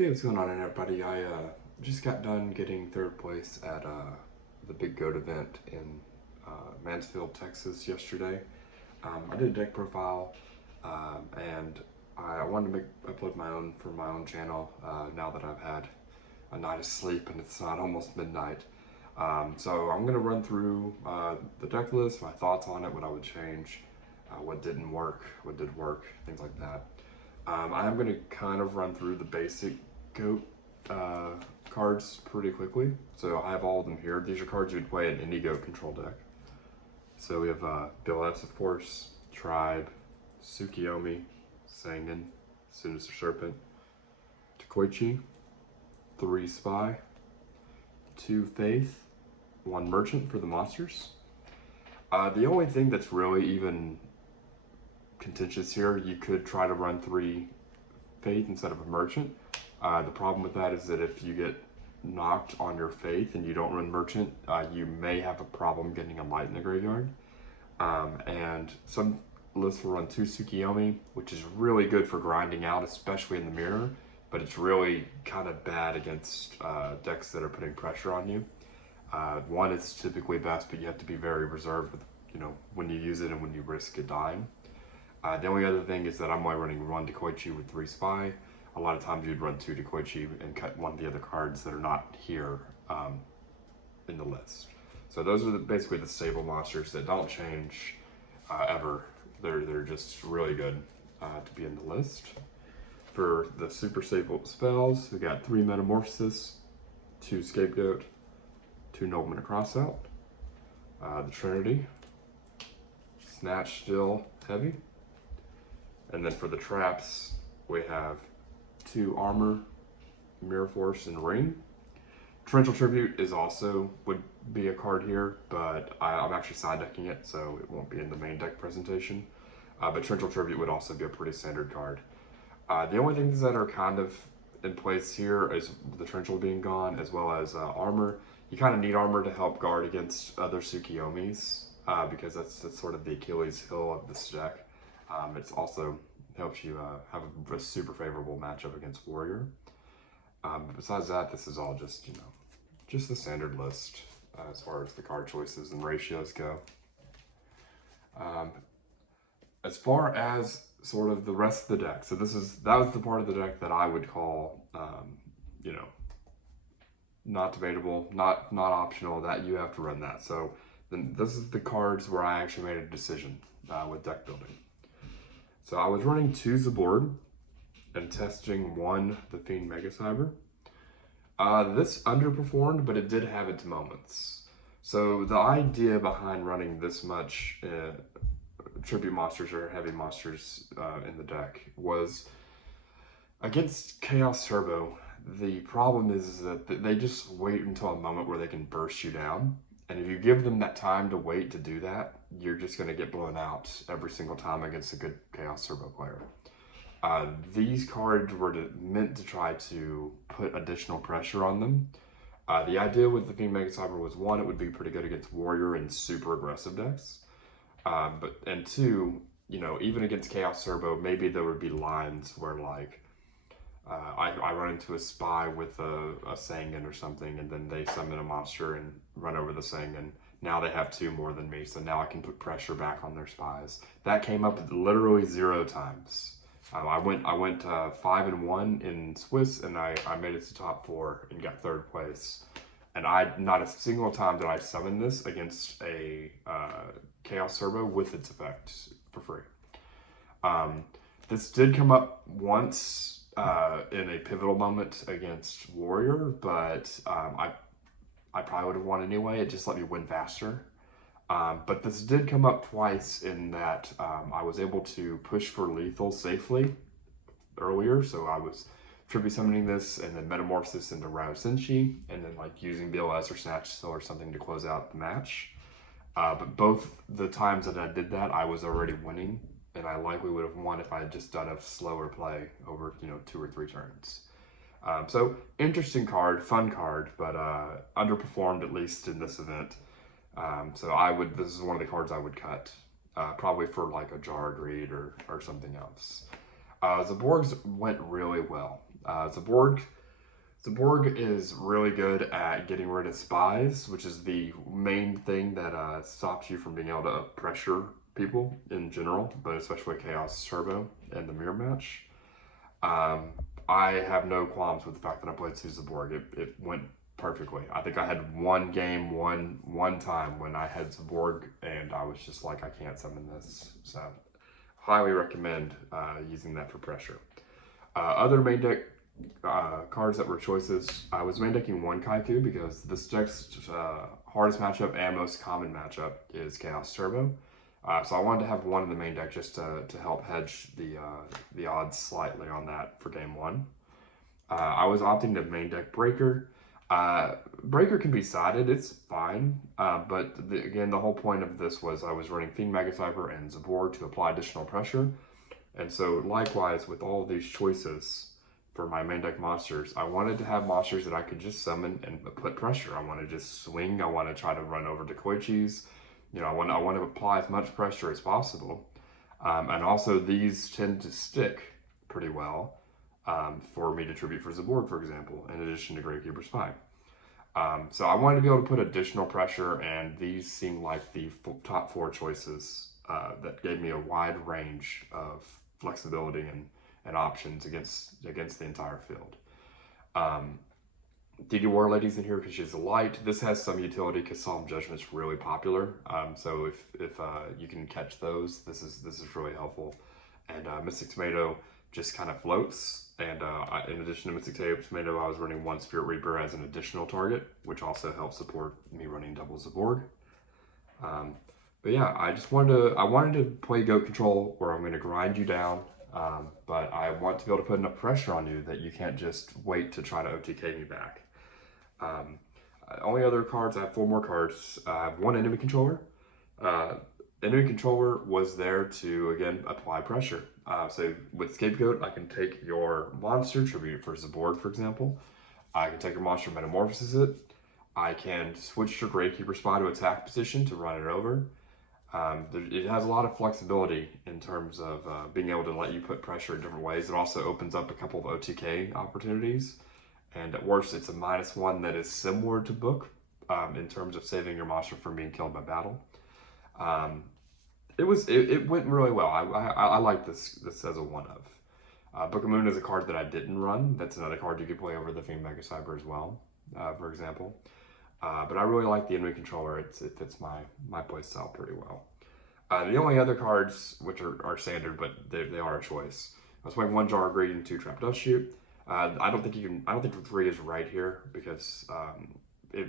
Hey, what's going on, everybody? I just got done getting third place at the Big Goat event in Mansfield, Texas yesterday. I did a deck profile, and I wanted to upload my own for my own channel now that I've had a night of sleep and it's not almost midnight. So I'm going to run through the deck list, my thoughts on it, what I would change, what didn't work, what did work, things like that. I'm going to kind of run through the basic GOAT cards pretty quickly. So I have all of them here. These are cards you'd play in any GOAT control deck. So we have BLS, of course, Tribe, Tsukiyomi, Sangan, Sinister Serpent, Takoichi, 3 Spy, 2 Faith, 1 Merchant for the monsters. The only thing that's really even contentious here, you could try to run 3 Faith instead of a Merchant. The problem with that is that if you get knocked on your Faith and you don't run Merchant, you may have a problem getting a light in the graveyard. And some lists will run 2 Tsukiyomi, which is really good for grinding out, especially in the mirror, but it's really kind of bad against decks that are putting pressure on you. 1 is typically best, but you have to be very reserved with, when you use it and when you risk it dying. The only other thing is that I'm only running 1 Takoichi with 3 Spy. A lot of times you'd run 2 Takoichi and cut one of the other cards that are not here in the list. So those are basically the stable monsters that don't change ever. They're just really good to be in the list. For the super stable spells, we got 3 Metamorphosis, 2 Scapegoat, 2 Nobleman Crossout, the Trinity, Snatch still heavy, and then for the traps, we have 2 Armor, Mirror Force, and Ring. Torrential Tribute would be a card here, but I'm actually side decking it, so it won't be in the main deck presentation. But Torrential Tribute would also be a pretty standard card. The only things that are kind of in place here is the Torrential being gone, as well as Armor. You kind of need Armor to help guard against other Tsukiyomis, because that's sort of the Achilles heel of this deck. It's also helps you have a super favorable matchup against Warrior. But besides that, this is all just, just the standard list as far as the card choices and ratios go. As far as sort of the rest of the deck, so that was the part of the deck that I would call, not debatable, not optional, that you have to run that. So then this is the cards where I actually made a decision with deck building. So I was running 2 Zabord and testing 1 The Fiend Mega Cyber. This underperformed, but it did have its moments. So the idea behind running this much tribute monsters or heavy monsters in the deck was against Chaos Turbo. The problem is that they just wait until a moment where they can burst you down. And if you give them that time to wait to do that, you're just going to get blown out every single time against a good Chaos Turbo player. These cards were meant to try to put additional pressure on them. The idea with the Fiend Mega Cyber was, 1, it would be pretty good against Warrior and super aggressive decks. And 2, even against Chaos Turbo, maybe there would be lines where, like, I run into a Spy with a Sangan or something, and then they summon a monster and run over the Sangan. Now they have 2 more than me, so now I can put pressure back on their Spies. That came up literally 0 times. I went 5-1 in Swiss, and I made it to top 4 and got 3rd place. And not a single time did I summon this against a Chaos Turbo with its effect for free. This did come up once in a pivotal moment against Warrior, but I probably would have won anyway. It just let me win faster. But this did come up twice in that I was able to push for lethal safely earlier. So I was tribute summoning this and then Metamorphosis into Rao Senshi, and then like using BLS or Snatch Still or something to close out the match. But both the times that I did that, I was already winning, and I likely would have won if I had just done a slower play over 2 or 3 turns. So interesting card, fun card, but underperformed at least in this event. So this is one of the cards I would cut, probably for like a Jar Greed or something else. The Borgs went really well. Zaborg is really good at getting rid of spies, which is the main thing that stops you from being able to pressure people in general, but especially Chaos Turbo and the mirror match. Um, I have no qualms with the fact that I played Zaborg. It went perfectly. I think I had one game, one time when I had Zaborg, and I was just like, I can't summon this. So, highly recommend using that for pressure. Other main deck cards that were choices, I was main decking one Kaiku because this deck's hardest matchup and most common matchup is Chaos Turbo. So I wanted to have one in the main deck just to help hedge the odds slightly on that for game one. I was opting to main deck Breaker. Breaker can be sided, it's fine, but again, the whole point of this was I was running Fiend Mega Sniper and Zaborg to apply additional pressure. And so likewise with all of these choices for my main deck monsters, I wanted to have monsters that I could just summon and put pressure. I want to just swing, I want to try to run over to Koichis. You know, I want to apply as much pressure as possible. And also these tend to stick pretty well for me to tribute for Zaborg, for example, in addition to Gravekeeper Spy. So I wanted to be able to put additional pressure, and these seemed like the top four choices that gave me a wide range of flexibility and options against the entire field. DD War Lady's in here because she's a light. This has some utility because Solemn Judgment's really popular. So if you can catch those, this is really helpful. And Mystic Tomato just kind of floats. And in addition to Mystic Tomato, I was running one Spirit Reaper as an additional target, which also helps support me running double Zaborg. But yeah, I wanted to play Goat Control where I'm going to grind you down. But I want to be able to put enough pressure on you that you can't just wait to try to OTK me back. Only other cards, I have 4 more cards. I have one enemy controller. Enemy controller was there to, again, apply pressure. So with Scapegoat, I can take your monster, tribute it for Zaborg, for example. I can take your monster, metamorphosis it. I can switch your Gravekeeper Spy to attack position to run it over. It has a lot of flexibility in terms of being able to let you put pressure in different ways. It also opens up a couple of OTK opportunities. And at worst, it's a -1 that is similar to Book in terms of saving your monster from being killed by battle. It went really well. I like this as a one of. Book of Moon is a card that I didn't run. That's another card you could play over the Fiend Mega Cyber as well, for example. But I really like the enemy controller. It fits my play style pretty well. The only other cards, which are standard, but they are a choice. I was playing 1 Jar of Greed and 2 Trap Dust Shoot. I don't think the 3 is right here because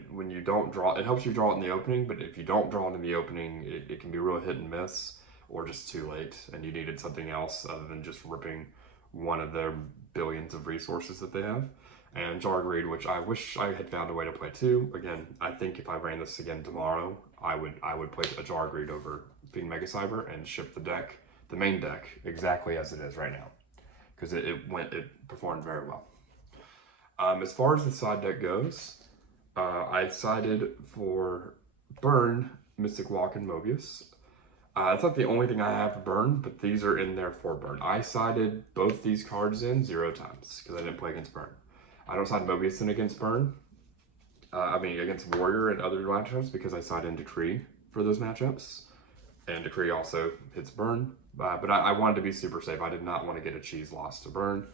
when you don't draw, it helps you draw it in the opening, but if you don't draw it in the opening, it can be real hit and miss or just too late, and you needed something else other than just ripping one of their billions of resources that they have. And Jar of Greed, which I wish I had found a way to play too. Again, I think if I ran this again tomorrow, I would play a Jar of Greed over Fiend Mega Cyber and ship the main deck, exactly as it is right now, because it performed very well. As far as the side deck goes, I decided for Burn, Mystic Walk, and Mobius. That's not the only thing I have for Burn, but these are in there for Burn. I sided both these cards in 0 times because I didn't play against Burn. I don't side Mobius in against Burn. Against Warrior and other matchups because I side in Decree for those matchups. And Decree also hits Burn. But I wanted to be super safe. I did not want to get a cheese loss to Burn.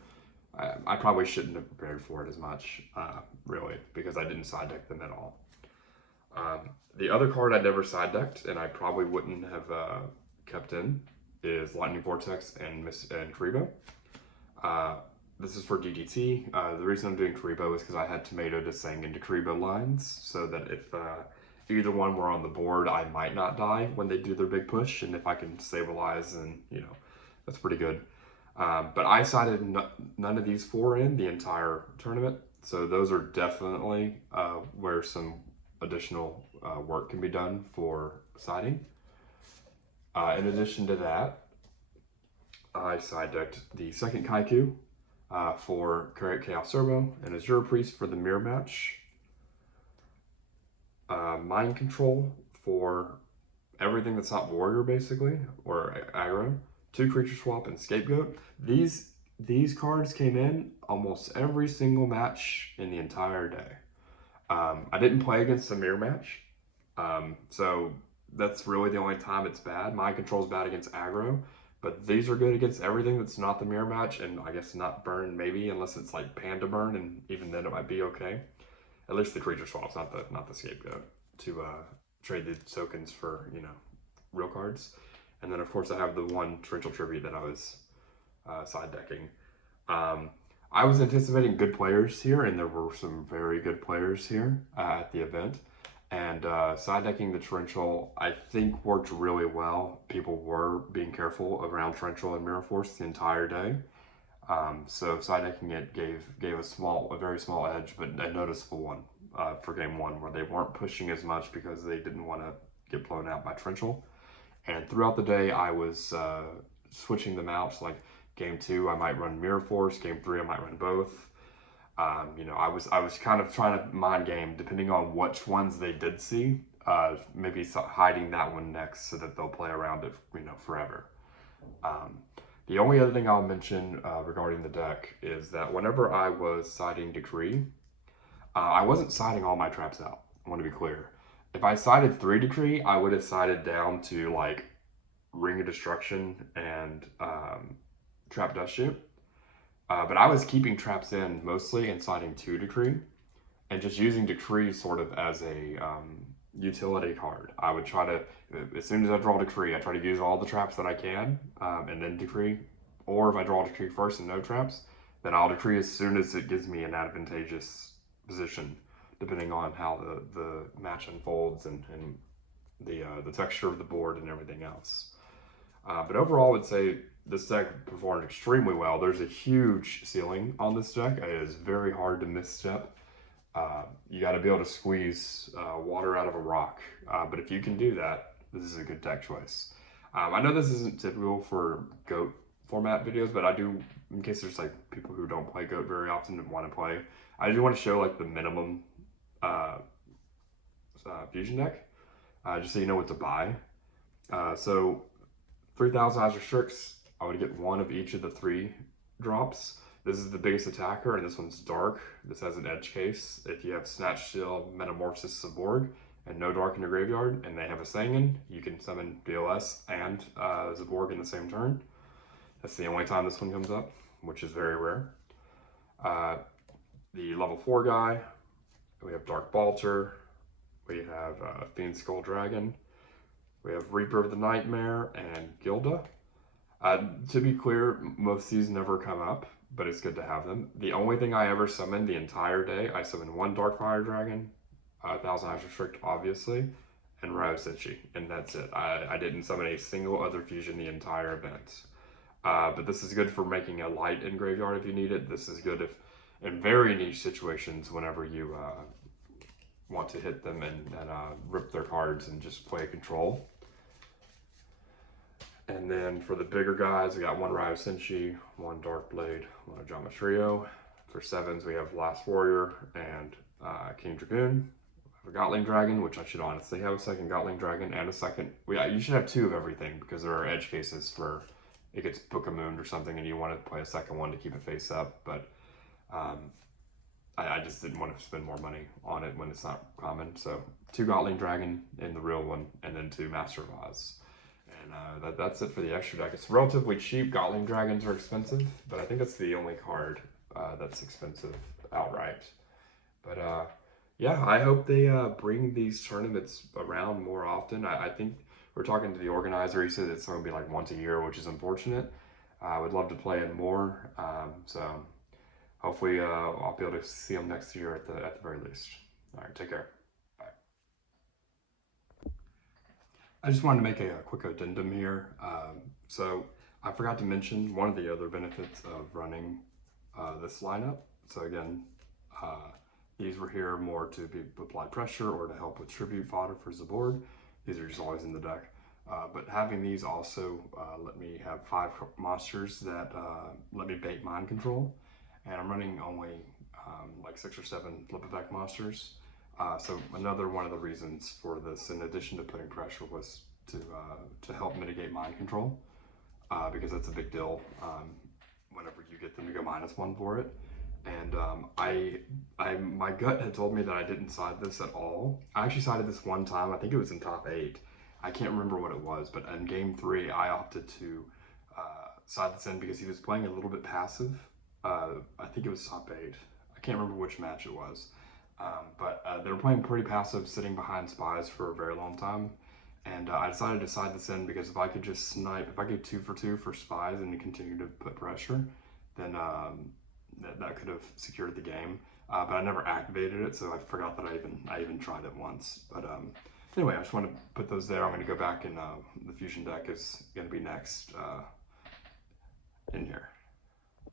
I probably shouldn't have prepared for it as much, really, because I didn't side deck them at all. The other card I never side decked, and I probably wouldn't have kept in, is Lightning Vortex and Karibo. This is for DDT. The reason I'm doing Karibo is because I had Tomato to Sang into Karibo lines, so that if either one were on the board, I might not die when they do their big push, and if I can stabilize, then, that's pretty good. But I sided none of these 4 in the entire tournament, so those are definitely where some additional work can be done for siding. In addition to that, I side decked the second Kaiku for Chaos Turbo and Azure Priest for the mirror match. Mind Control for everything that's not Warrior, basically, or aggro. 2 Creature Swap and Scapegoat. These cards came in almost every single match in the entire day. I didn't play against a mirror match, so that's really the only time it's bad. Mind control is bad against aggro, but these are good against everything that's not the mirror match, and I guess not burn maybe unless it's like panda burn, and even then it might be okay. At least the creature swaps, not the scapegoat, to trade the tokens for real cards. And then of course I have the one torrential tribute that I was side decking. I was anticipating good players here, and there were some very good players here at the event. And side decking the torrential, I think, worked really well. People were being careful around torrential and mirror force the entire day. So side decking it gave a very small edge, but a noticeable one for game one, where they weren't pushing as much because they didn't want to get blown out by torrential. And throughout the day, I was switching them out. So like game two, I might run mirror force. Game three, I might run both. I was kind of trying to mind game depending on which ones they did see. Maybe hiding that one next so that they'll play around it, forever. The only other thing I'll mention regarding the deck is that whenever I was siding Decree, I wasn't siding all my traps out. I want to be clear. If I sided 3 Decree, I would have sided down to like Ring of Destruction and Trap Dust Shoot. But I was keeping traps in mostly and siding 2 Decree and just using Decree sort of as a utility card. I would try to, as soon as I draw Decree, I try to use all the traps that I can and then Decree. Or if I draw Decree first and no traps, then I'll Decree as soon as it gives me an advantageous position, depending on how the match unfolds and the texture of the board and everything else. But overall, I would say this deck performed extremely well. There's a huge ceiling on this deck. It is very hard to misstep. You got to be able to squeeze water out of a rock. But if you can do that, this is a good deck choice. I know this isn't typical for GOAT format videos, but I do, in case there's like people who don't play GOAT very often and want to play, I do want to show like the minimum fusion deck, just so you know what to buy. So 3,000 Azure Strix, I would get one of each of the 3 drops. This is the biggest attacker, and this one's dark. This has an edge case. If you have Snatch Steal, Metamorphosis, Zaborg, and no dark in your graveyard, and they have a Sangan, you can summon BOS and Zaborg in the same turn. That's the only time this one comes up, which is very rare. The level 4 guy, we have Dark Balter, we have Fiend Skull Dragon, we have Reaper of the Nightmare and Gilda. To be clear, most of these never come up, but it's good to have them. The only thing I ever summoned the entire day, I summoned 1 Darkfire Dragon, 1,000 Azure Strict, obviously, and Ryo Senshi, and that's it. I didn't summon a single other fusion the entire event. But this is good for making a light in graveyard if you need it. This is good if in very niche situations whenever you want to hit them and rip their cards and just play control. And then for the bigger guys, we got 1 Ryo Senshi, 1 Dark Blade, 1 Ojama Trio. For 7s, we have Last Warrior and King Dragoon. We have a Gotling Dragon, which I should honestly have a second Gotling Dragon and a second. You should have 2 of everything because there are edge cases for it gets Book of Moon or something and you want to play a second one to keep it face up. But I just didn't want to spend more money on it when it's not common. So 2 Gotling Dragon in the real one, and then 2 Master of Oz. And that's it for the extra deck. It's relatively cheap. Gotling Dragons are expensive, but I think that's the only card that's expensive outright. But yeah, I hope they bring these tournaments around more often. I think we're talking to the organizer. He said it's going to be like once a year, which is unfortunate. I would love to play in more. So hopefully I'll be able to see them next year at the very least. All right, take care. I just wanted to make a quick addendum here. So I forgot to mention one of the other benefits of running this lineup. So again, these were here more to apply pressure or to help with tribute fodder for Zaborg. These are just always in the deck. But having these also let me have 5 monsters that let me bait mind control. And I'm running only like 6 or 7 flip effect monsters. So another one of the reasons for this, in addition to putting pressure, was to help mitigate mind control, because that's a big deal whenever you get them to go -1 for it. and my gut had told me that I didn't side this at all. I actually sided this one time. I think it was in top 8. I can't remember what it was, but in game 3, I opted to side this in because he was playing a little bit passive. I think it was top 8. I can't remember which match it was, but they were playing pretty passive, sitting behind spies for a very long time. And I decided to side this in because if I could just snipe, if I get 2 for 2 for spies and continue to put pressure, then that could have secured the game. But I never activated it, so I forgot that I even tried it once. But anyway, I just want to put those there. I'm going to go back and the fusion deck is going to be next in here.